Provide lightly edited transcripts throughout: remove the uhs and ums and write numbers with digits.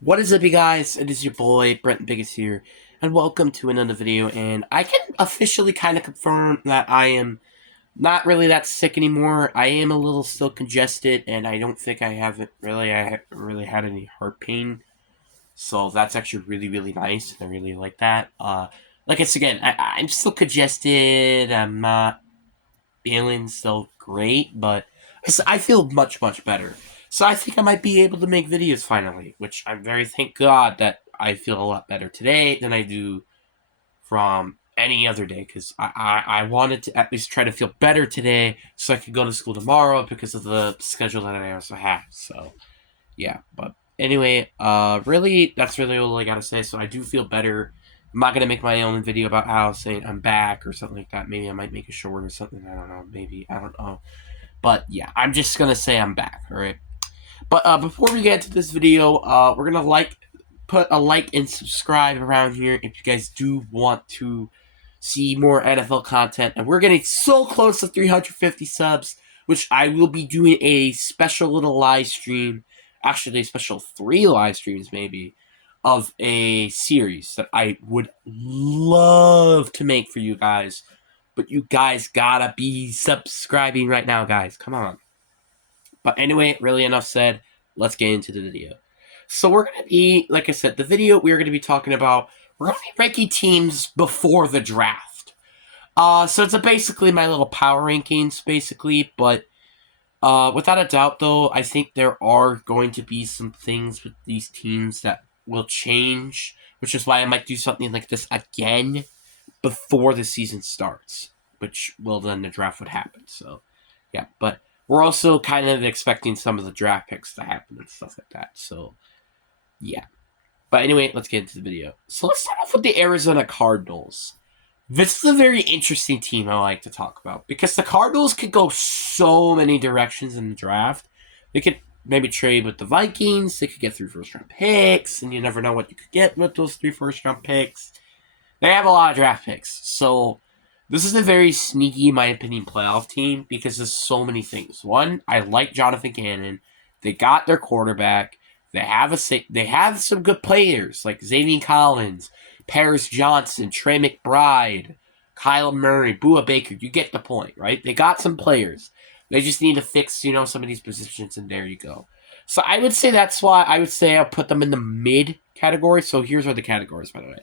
What is up, you guys? It is your boy, Brent Biggest here, and welcome to another video, and I can officially kind of confirm that I am not really that sick anymore. I am a little still congested, and I don't think I haven't really had any heart pain, so that's actually really, really nice, and I really like that. Like it's again, I'm still congested, I'm not feeling so great, but I feel much, much better. So I think I might be able to make videos finally, which I'm very thank God that I feel a lot better today than I do from any other day because I wanted to at least try to feel better today so I could go to school tomorrow because of the schedule that I also have. So yeah, but anyway, really, that's really all I gotta say. So I do feel better. I'm not gonna make my own video about how saying I'm back or something like that. Maybe I might make a short or something. I don't know. Maybe I don't know. But yeah, I'm just gonna say I'm back. All right. But before we get into this video, we're gonna put a like and subscribe around here if you guys do want to see more NFL content. And we're getting so close to 350 subs, which I will be doing a special little live stream, actually a special 3 live streams maybe, of a series that I would love to make for you guys. But you guys gotta be subscribing right now, guys. Come on. But anyway, really enough said. Let's get into the video. So we're going to be, like I said, the video we're going to be talking about, we're going to be ranking teams before the draft. So it's basically my little power rankings, basically. But without a doubt, though, I think there are going to be some things with these teams that will change, which is why I might do something like this again before the season starts, which will then the draft would happen. So, yeah, but we're also kind of expecting some of the draft picks to happen and stuff like that. So, yeah. But anyway, let's get into the video. So let's start off with the Arizona Cardinals. This is a very interesting team I like to talk about because the Cardinals could go so many directions in the draft. They could maybe trade with the Vikings. They could get 3 first-round picks, and you never know what you could get with those 3 first-round picks. They have a lot of draft picks, so this is a very sneaky, in my opinion, playoff team because there's so many things. One, I like Jonathan Gannon. They got their quarterback. They have some good players like Xavier Collins, Paris Johnson, Trey McBride, Kyle Murray, Bua Baker. You get the point, right? They got some players. They just need to fix, some of these positions, and there you go. So I would say that's why I would say I'll put them in the mid category. So here's are the categories, by the way.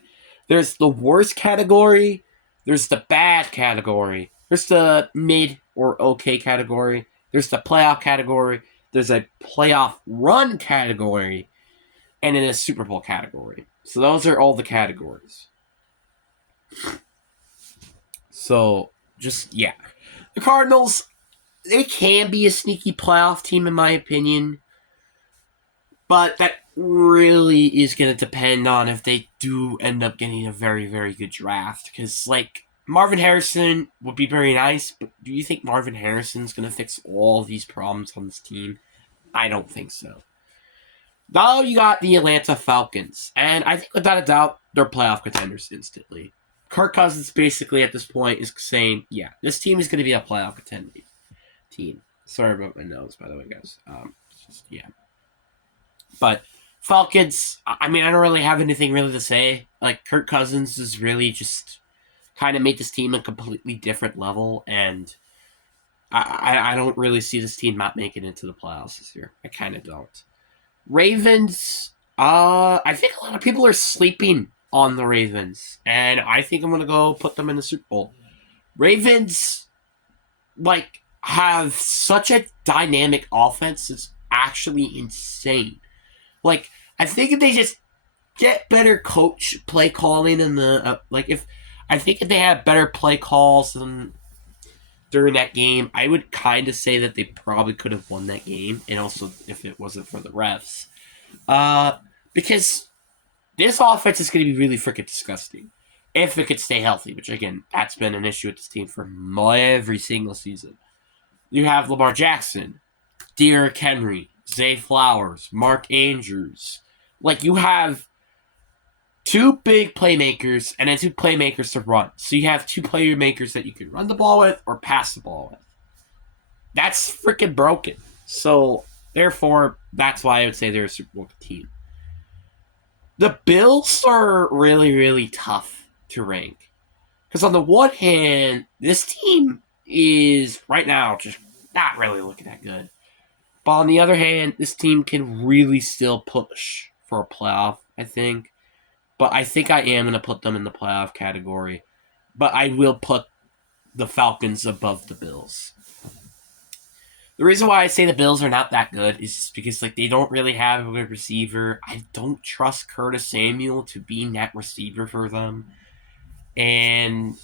There's the worst category. There's the bad category. There's the mid or okay category. There's the playoff category. There's a playoff run category. And then a Super Bowl category. So those are all the categories. So, yeah. The Cardinals, they can be a sneaky playoff team, in my opinion. But that really is going to depend on if they do end up getting a very, very good draft. Because, Marvin Harrison would be very nice, but do you think Marvin Harrison's going to fix all these problems on this team? I don't think so. Now you got the Atlanta Falcons, and I think without a doubt, they're playoff contenders instantly. Kirk Cousins basically at this point is saying, yeah, this team is going to be a playoff contender team. Sorry about my nose, by the way, guys. Yeah. But Falcons, I mean, I don't really have anything really to say. Like, Kirk Cousins is really just kind of made this team a completely different level, and I don't really see this team not making it into the playoffs this year. I kind of don't. Ravens, I think a lot of people are sleeping on the Ravens, and I think I'm going to go put them in the Super Bowl. Ravens, have such a dynamic offense. It's actually insane. I think if they just get better play calling in the I think if they had better play calls during that game, I would kind of say that they probably could have won that game, and also if it wasn't for the refs, because this offense is going to be really freaking disgusting if it could stay healthy. Which again, that's been an issue with this team for every single season. You have Lamar Jackson, Derrick Henry, Zay Flowers, Mark Andrews. You have two big playmakers and then two playmakers to run. So you have two playmakers that you can run the ball with or pass the ball with. That's freaking broken. So, therefore, that's why I would say they're a Super Bowl team. The Bills are really, really tough to rank. Because on the one hand, this team is right now just not really looking that good. But on the other hand, this team can really still push for a playoff, I think. But I think I am going to put them in the playoff category. But I will put the Falcons above the Bills. The reason why I say the Bills are not that good is just because they don't really have a good receiver. I don't trust Curtis Samuel to be that receiver for them. And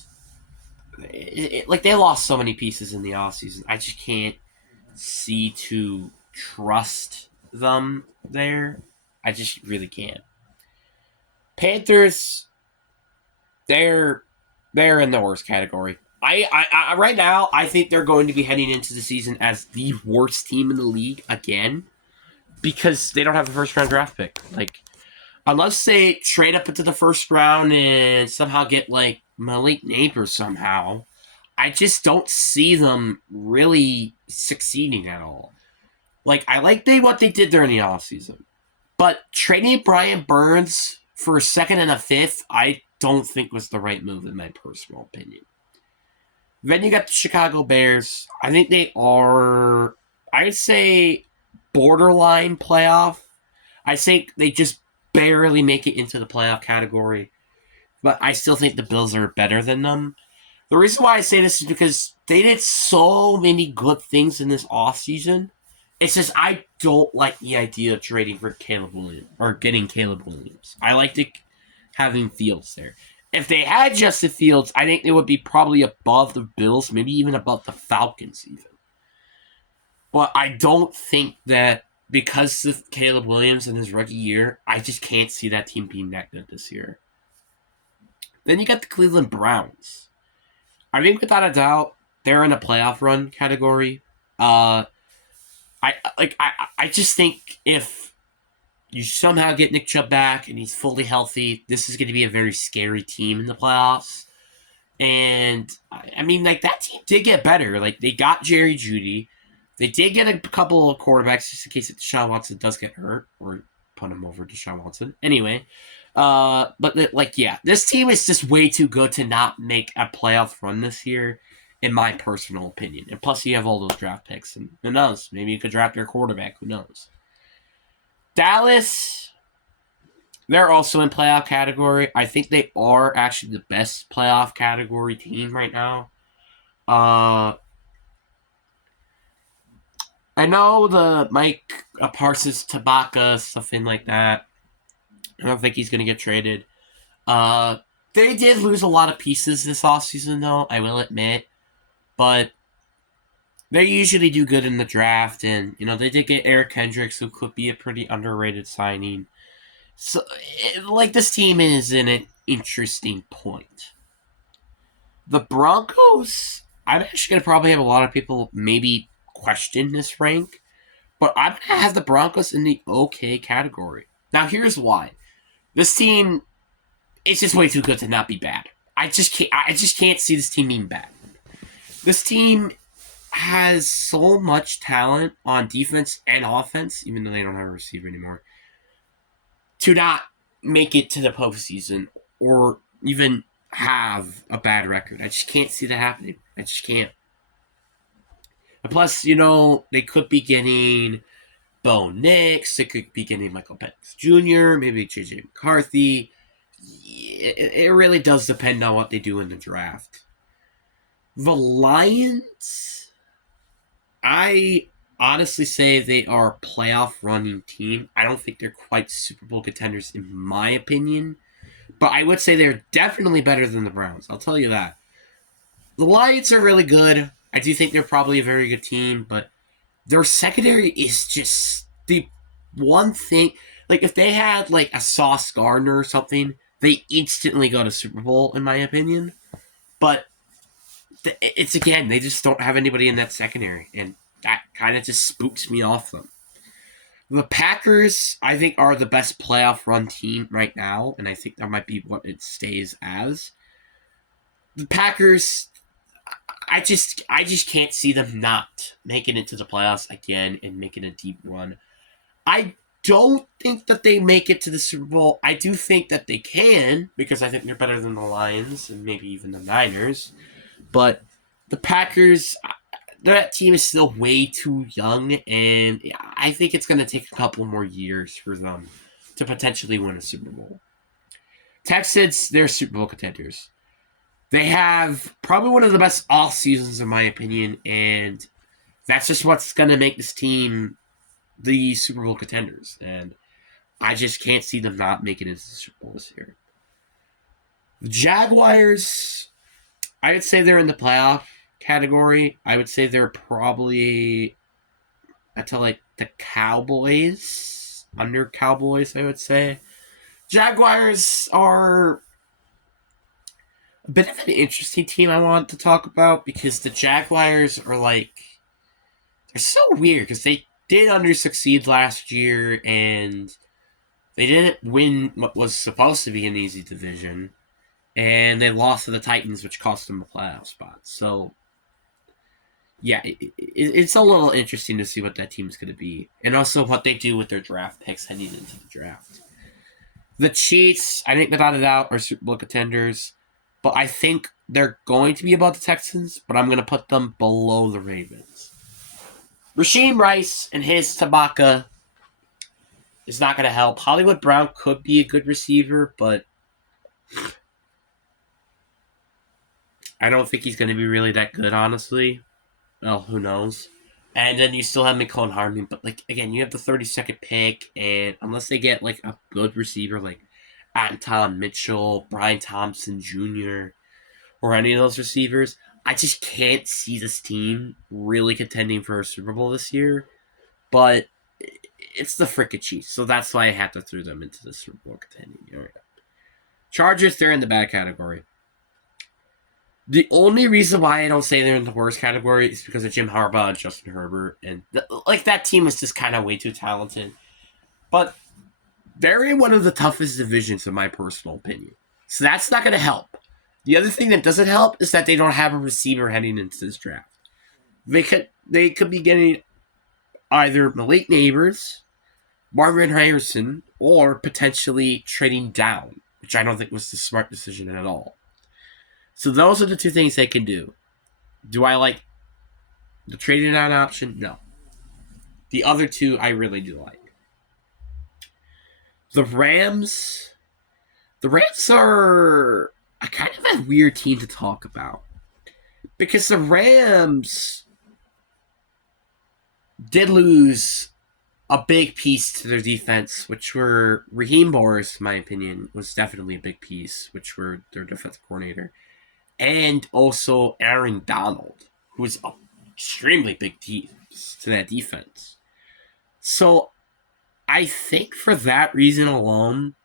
they lost so many pieces in the offseason. I just can't see to trust them there. I just really can't. Panthers, they're in the worst category. I right now I think they're going to be heading into the season as the worst team in the league again because they don't have a first round draft pick. Unless they trade up into the first round and somehow get Malik Neighbors somehow, I just don't see them really succeeding at all. I like what they did during the offseason. But trading Brian Burns for a second and a fifth, I don't think was the right move in my personal opinion. Then you got the Chicago Bears. I think they are, I would say, borderline playoff. I think they just barely make it into the playoff category. But I still think the Bills are better than them. The reason why I say this is because they did so many good things in this offseason. It's just I don't like the idea of trading for Caleb Williams or getting Caleb Williams. I like having Fields there. If they had Justin Fields, I think they would be probably above the Bills, maybe even above the Falcons even. But I don't think that because of Caleb Williams in his rookie year, I just can't see that team being that good this year. Then you got the Cleveland Browns. I think without a doubt, they're in a playoff run category. I just think if you somehow get Nick Chubb back and he's fully healthy, this is going to be a very scary team in the playoffs. And I mean, that team did get better. They got Jerry Jeudy. They did get a couple of quarterbacks just in case Deshaun Watson does get hurt or put him over Deshaun Watson. Anyway, this team is just way too good to not make a playoff run this year, in my personal opinion. And plus, you have all those draft picks, and who knows? Maybe you could draft your quarterback. Who knows? Dallas, they're also in playoff category. I think they are actually the best playoff category team right now. I know the Mike Parsons, Tabaka, something like that. I don't think he's going to get traded. They did lose a lot of pieces this offseason, though, I will admit. But they usually do good in the draft, and, they did get Eric Kendricks, who could be a pretty underrated signing. So, this team is in an interesting point. The Broncos, I'm actually going to probably have a lot of people maybe question this rank, but I'm going to have the Broncos in the okay category. Now, here's why. This team is just way too good to not be bad. I just can't see this team being bad. This team has so much talent on defense and offense, even though they don't have a receiver anymore, to not make it to the postseason or even have a bad record. I just can't see that happening. I just can't. And plus, they could be getting Bo Nix. They could be getting Michael Penix Jr., maybe J.J. McCarthy. It really does depend on what they do in the draft. The Lions, I honestly say they are a playoff running team. I don't think they're quite Super Bowl contenders in my opinion, but I would say they're definitely better than the Browns. I'll tell you that. The Lions are really good. I do think they're probably a very good team, but their secondary is just the one thing. If they had a Sauce Gardner or something, they instantly go to Super Bowl in my opinion. But it's again, they just don't have anybody in that secondary, and that kind of just spooks me off them. The Packers, I think, are the best playoff run team right now, and I think that might be what it stays as. The Packers, I just can't see them not making it to the playoffs again and making a deep run. I don't think that they make it to the Super Bowl. I do think that they can, because I think they're better than the Lions and maybe even the Niners. But the Packers, that team is still way too young, and I think it's going to take a couple more years for them to potentially win a Super Bowl. Texans, they're Super Bowl contenders. They have probably one of the best off seasons, in my opinion, and that's just what's going to make this team the Super Bowl contenders. And I just can't see them not making it to the Super Bowl this year. The Jaguars, I would say they're in the playoff category. I would say they're probably until like the Cowboys, under Cowboys, I would say. Jaguars are a bit of an interesting team I want to talk about because the Jaguars are like, they're so weird because they did under succeed last year and they didn't win what was supposed to be an easy division, and they lost to the Titans, which cost them a playoff spot. So yeah, it's a little interesting to see what that team is going to be, and also what they do with their draft picks heading into the draft. The Chiefs, I think without a doubt, are Super Bowl contenders, but I think they're going to be above the Texans, but I'm going to put them below the Ravens. Rasheem Rice and his Tabaka is not going to help. Hollywood Brown could be a good receiver, but I don't think he's going to be really that good, honestly. Well, who knows? And then you still have Mecole Hardman, but like again, you have the 32nd pick, and unless they get like a good receiver like Anton Mitchell, Brian Thompson Jr., or any of those receivers, I just can't see this team really contending for a Super Bowl this year. But it's the frickin' Chiefs, so that's why I have to throw them into the Super Bowl contending area. Chargers, they're in the bad category. The only reason why I don't say they're in the worst category is because of Jim Harbaugh and Justin Herbert. And, that team was just kind of way too talented. But they're in one of the toughest divisions, in my personal opinion. So that's not going to help. The other thing that doesn't help is that they don't have a receiver heading into this draft. They could be getting either Malik Neighbors, Marvin Harrison, or potentially trading down, which I don't think was the smart decision at all. So those are the two things they can do. Do I like the trading down option? No. The other two I really do like. The Rams are a kind of a weird team to talk about. Because the Rams did lose a big piece to their defense, which were Raheem Morris, in my opinion, was definitely a big piece, which were their defensive coordinator. And also Aaron Donald, who is an extremely big piece to that defense. So I think for that reason alone,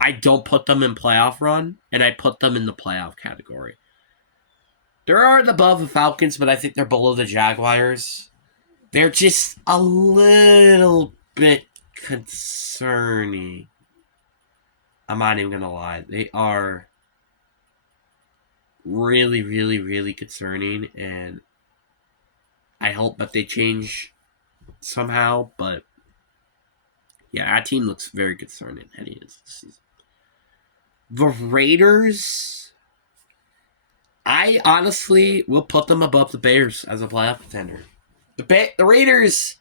I don't put them in playoff run, and I put them in the playoff category. They're above the Falcons, but I think they're below the Jaguars. They're just a little bit concerning. I'm not even going to lie. They are really, really, really concerning, and I hope that they change somehow, but yeah, our team looks very concerning heading into the season. The Raiders, I honestly will put them above the Bears as a playoff contender. The Raiders,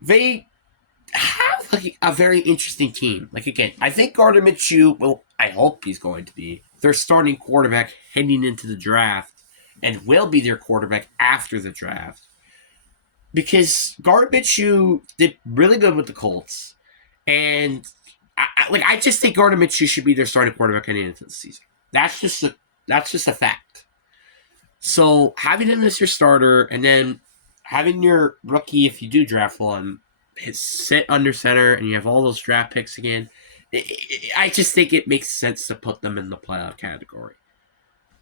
they have like a very interesting team. Like again, I think Gardner Minshew will. I hope he's going to be their starting quarterback heading into the draft, and will be their quarterback after the draft. Because Gardner Minshew did really good with the Colts, and I just think Gardner Minshew should be their starting quarterback heading into the season. That's just a fact. So having him as your starter, and then having your rookie, if you do draft one, sit under center, and you have all those draft picks again, I just think it makes sense to put them in the playoff category.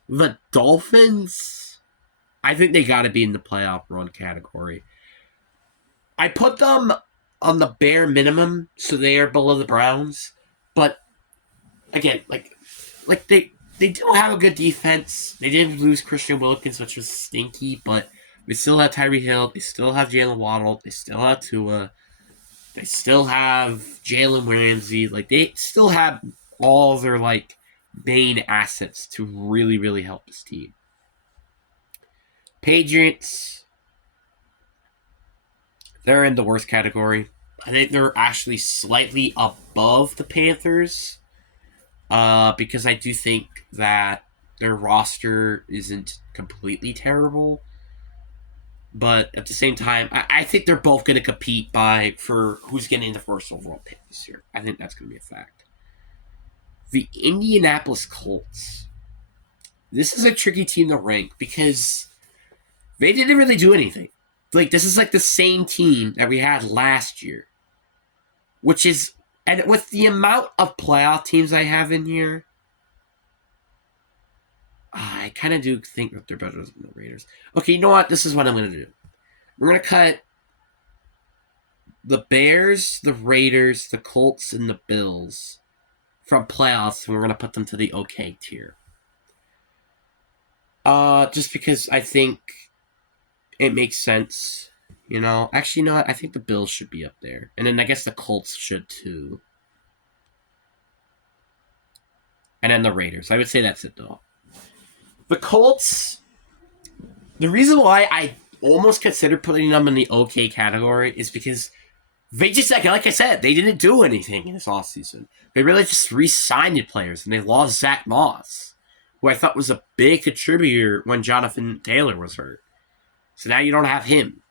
The Dolphins, I think they got to be in the playoff run category. I put them on the bare minimum, so they are below the Browns. But again, like they do have a good defense. They did lose Christian Wilkins, which was stinky, but they still have Tyreek Hill. They still have Jalen Waddle. They still have Tua. They still have Jalen Ramsey. Like, they still have all their, like, main assets to really, really help this team. Patriots, they're in the worst category. I think they're actually slightly above the Panthers because I do think that their roster isn't completely terrible. But at the same time, I think they're both going to compete for who's getting the first overall pick this year. I think that's going to be a fact. The Indianapolis Colts. This is a tricky team to rank because they didn't really do anything. Like, this is like the same team that we had last year. Which is, and with the amount of playoff teams I have in here, I kind of do think that they're better than the Raiders. Okay, you know what? This is what I'm going to do. We're going to cut the Bears, the Raiders, the Colts, and the Bills from playoffs, and we're going to put them to the okay tier. Just because I think it makes sense. You know, actually, you know what? I think the Bills should be up there. And then I guess the Colts should too. And then the Raiders. I would say that's it, though. The Colts, the reason why I almost considered putting them in the okay category is because they just, like I said, they didn't do anything in this offseason. They really just re-signed players, and they lost Zach Moss, who I thought was a big contributor when Jonathan Taylor was hurt. So now you don't have him.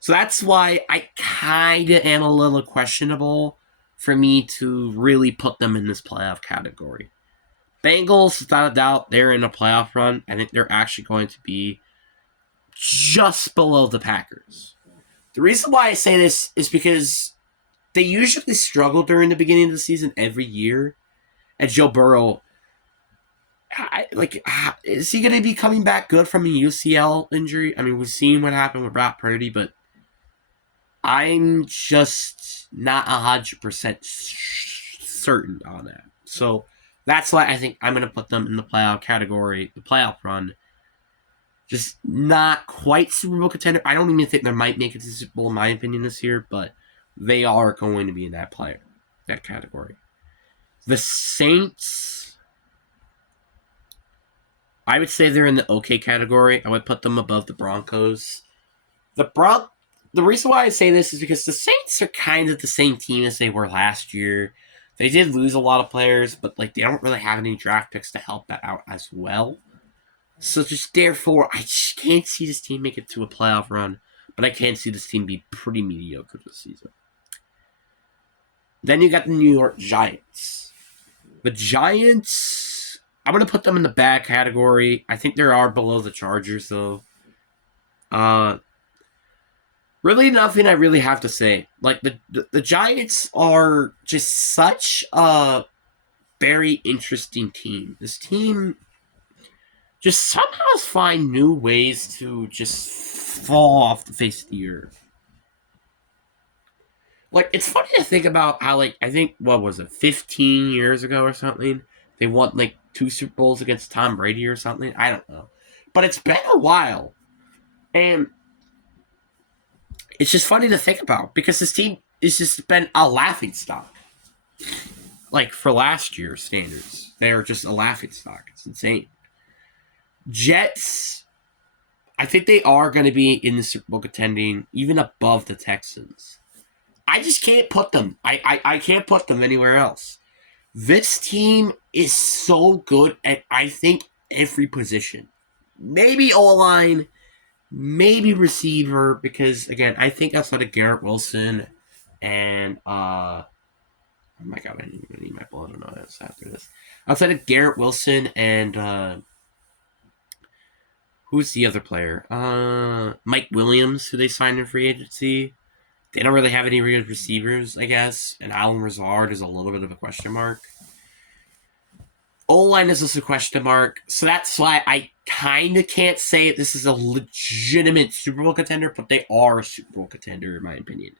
So that's why I kind of am a little questionable for me to really put them in this playoff category. Bengals, without a doubt, they're in a playoff run. I think they're actually going to be just below the Packers. The reason why I say this is because they usually struggle during the beginning of the season every year. And Joe Burrow, is he going to be coming back good from a UCL injury? I mean, we've seen what happened with Brock Purdy, but I'm just not 100% certain on that. So that's why I think I'm going to put them in the playoff category, the playoff run. Just not quite Super Bowl contender. I don't even think they might make it to the Super Bowl, in my opinion, this year, but they are going to be in that category. The Saints, I would say they're in the okay category. I would put them above the Broncos. The reason why I say this is because the Saints are kind of the same team as they were last year. They did lose a lot of players, but like they don't really have any draft picks to help that out as well. So just therefore, I just can't see this team make it to a playoff run, but I can see this team be pretty mediocre this season. Then you got the New York Giants. The Giants, I'm going to put them in the bad category. I think they are below the Chargers, though. Really nothing I really have to say. Like, the Giants are just such a very interesting team. This team just somehow find new ways to just fall off the face of the earth. Like, it's funny to think about how, like, I think, 15 years ago or something, they won, like, 2 Super Bowls against Tom Brady or something. I don't know. But it's been a while. And it's just funny to think about because this team has just been a laughingstock. Like, for last year's standards, they are just a laughingstock. It's insane. Jets, I think they are going to be in the Super Bowl contending, even above the Texans. I just can't put them. I can't put them anywhere else. This team is so good at, I think, every position. Maybe O-line, maybe receiver, because, again, I think outside of Garrett Wilson and, oh my god, I need my blood on this after this. Outside of Garrett Wilson and, who's the other player? Mike Williams, who they signed in free agency. They don't really have any real receivers, I guess, and Allen Lazard is a little bit of a question mark. O-line is also a question mark, so that's why I kind of can't say this is a legitimate Super Bowl contender, but they are a Super Bowl contender, in my opinion.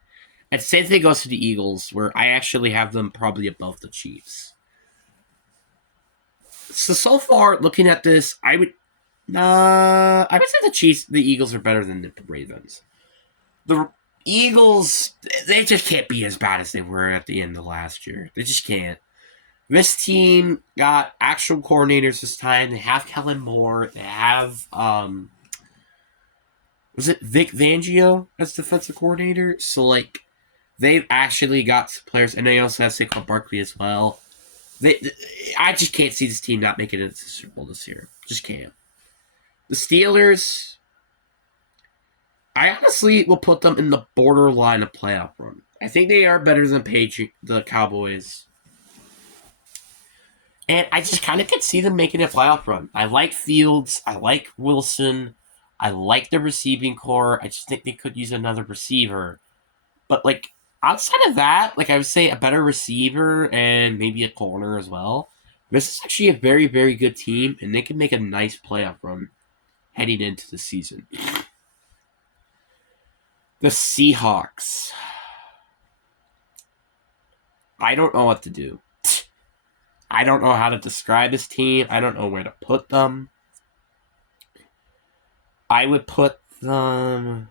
And same thing goes to the Eagles, where I actually have them probably above the Chiefs. So far, looking at this, I would say the Eagles are better than the Ravens. Eagles, they just can't be as bad as they were at the end of last year. They just can't. This team got actual coordinators this time. They have Kellen Moore. They have was it Vic Fangio as defensive coordinator? So like they've actually got some players, and they also have Saquon Barkley as well. I just can't see this team not making it into the Super Bowl this year. Just can't. The Steelers, I honestly will put them in the borderline of playoff run. I think they are better than the Cowboys. And I just kind of could see them making a playoff run. I like Fields. I like Wilson. I like the receiving core. I just think they could use another receiver. But, like, outside of that, like, I would say a better receiver and maybe a corner as well. This is actually a very, very good team, and they can make a nice playoff run heading into the season. The Seahawks. I don't know what to do. I don't know how to describe this team. I don't know where to put them. I would put them,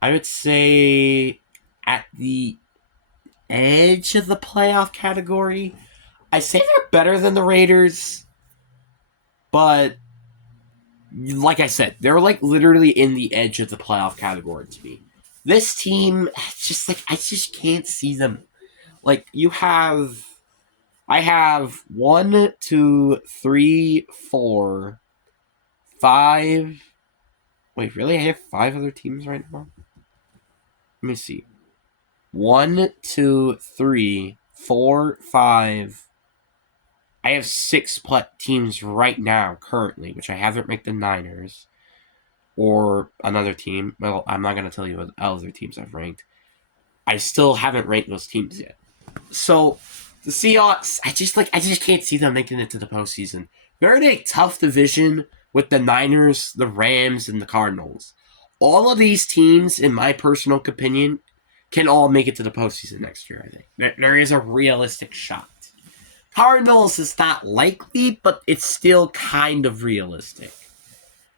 I would say, at the edge of the playoff category. I say they're better than the Raiders, but like I said, they're like literally in the edge of the playoff category to me. This team, just like, I just can't see them. Like, I have 1, 2, 3, 4, 5. Wait, really? I have 5 other teams right now? Let me see. 1, 2, 3, 4, 5. I have 6 teams right now, currently, which I haven't ranked the Niners or another team. Well, I'm not going to tell you what other teams I've ranked. I still haven't ranked those teams yet. So, the Seahawks, I just can't see them making it to the postseason. They're in a tough division with the Niners, the Rams, and the Cardinals. All of these teams, in my personal opinion, can all make it to the postseason next year, I think. There is a realistic shot. Cardinals is not likely, but it's still kind of realistic.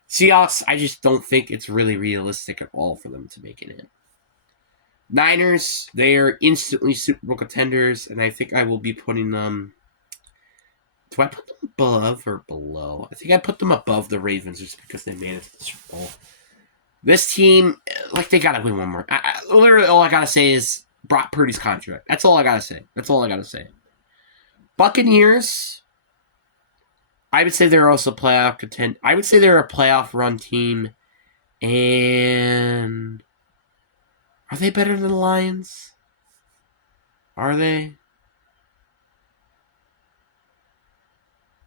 Seahawks, I just don't think it's really realistic at all for them to make it in. Niners, they are instantly Super Bowl contenders, and I think I will be putting them... Do I put them above or below? I think I put them above the Ravens just because they made it to the Super Bowl. This team, like, they gotta win one more. Literally, all I gotta say is Brock Purdy's contract. That's all I gotta say. Buccaneers, I would say they're also playoff content. I would say they're a playoff run team. And are they better than the Lions? Are they?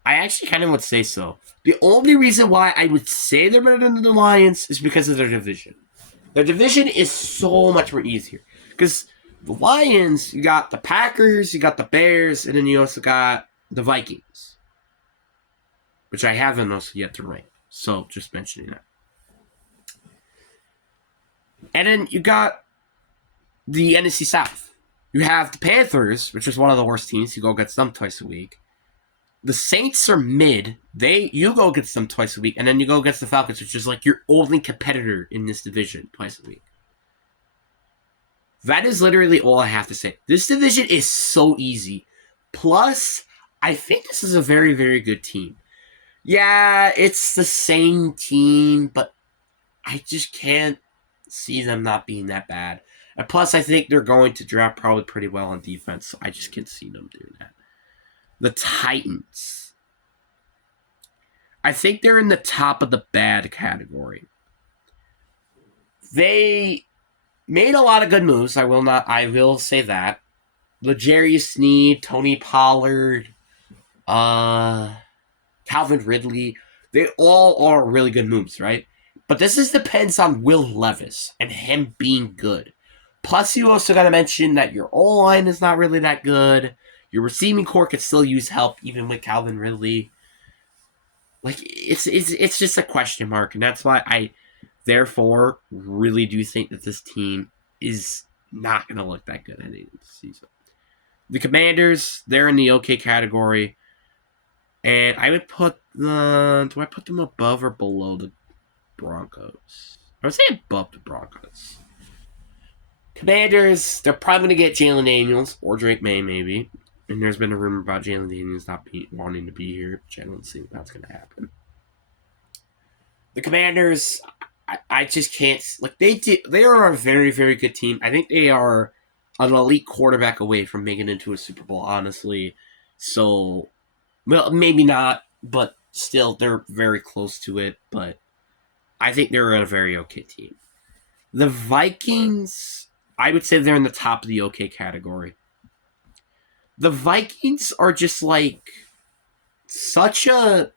I actually kind of would say so. The only reason why I would say they're better than the Lions is because of their division. Their division is so much more easier. Because the Lions, you got the Packers, you got the Bears, and then you also got the Vikings. Which I haven't also yet to rank. So, just mentioning that. And then you got the NFC South. You have the Panthers, which is one of the worst teams. You go against them twice a week. The Saints are mid. You go against them twice a week. And then you go against the Falcons, which is like your only competitor in this division twice a week. That is literally all I have to say. This division is so easy. Plus, I think this is a very, very good team. Yeah, it's the same team, but I just can't see them not being that bad. And plus, I think they're going to draft probably pretty well on defense, so I just can't see them doing that. The Titans. I think they're in the top of the bad category. They made a lot of good moves. I will say that. L'Jarius Sneed, Tony Pollard, Calvin Ridley, they all are really good moves, right? But this depends on Will Levis and him being good. Plus, you also got to mention that your O-line is not really that good. Your receiving core could still use help, even with Calvin Ridley. Like, it's just a question mark, and that's why I, therefore, really do think that this team is not going to look that good at the end of the season. The Commanders, they're in the okay category. And I would put do I put them above or below the Broncos? I would say above the Broncos. Commanders, they're probably going to get Jalen Daniels or Drake May, maybe. And there's been a rumor about Jalen Daniels not wanting to be here, which I don't think that's going to happen. The Commanders, I just can't. Like, they are a very, very good team. I think they are an elite quarterback away from making it into a Super Bowl, honestly. So, well, maybe not, but still, they're very close to it. But I think they're a very okay team. The Vikings, I would say they're in the top of the okay category. The Vikings are just like such a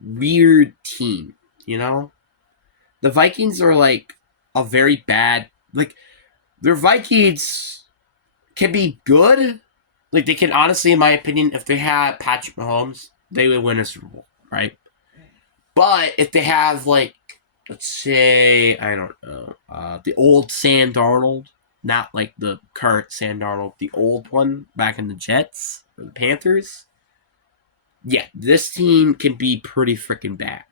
weird team, you know? The Vikings are like a very bad, like, their Vikings can be good. Like, they can honestly, in my opinion, if they had Patrick Mahomes, they would win a Super Bowl, right? But if they have, like, let's say, I don't know, the old Sam Darnold, not like the current Sam Darnold, the old one back in the Jets or the Panthers. Yeah, this team can be pretty freaking bad.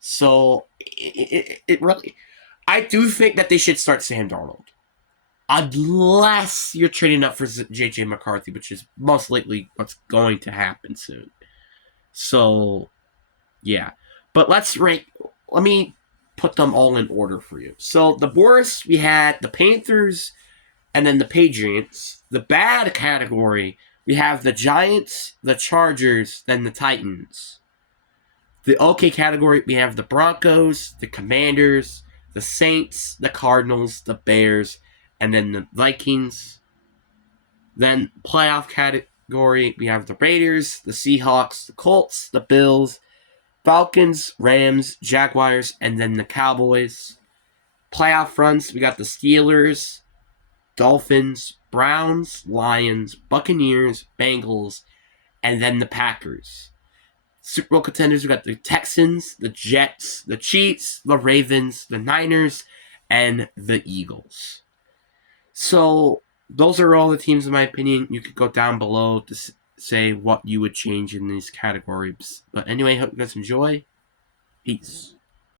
So it really, I do think that they should start Sam Darnold, unless you're trading up for JJ McCarthy, which is most likely what's going to happen soon. So yeah, but let's rank. Let me put them all in order for you. So the worst, we had the Panthers and then the Patriots. The bad category, we have the Giants, the Chargers, then the Titans. The okay category, we have the Broncos, the Commanders, the Saints, the Cardinals, the Bears, and then the Vikings. Then playoff category, we have the Raiders, the Seahawks, the Colts, the Bills, Falcons, Rams, Jaguars, and then the Cowboys. Playoff fronts, we got the Steelers, Dolphins, Browns, Lions, Buccaneers, Bengals, and then the Packers. Super Bowl contenders, we got the Texans, the Jets, the Chiefs, the Ravens, the Niners, and the Eagles. So those are all the teams, in my opinion. You could go down below to say what you would change in these categories. But anyway, hope you guys enjoy. Peace.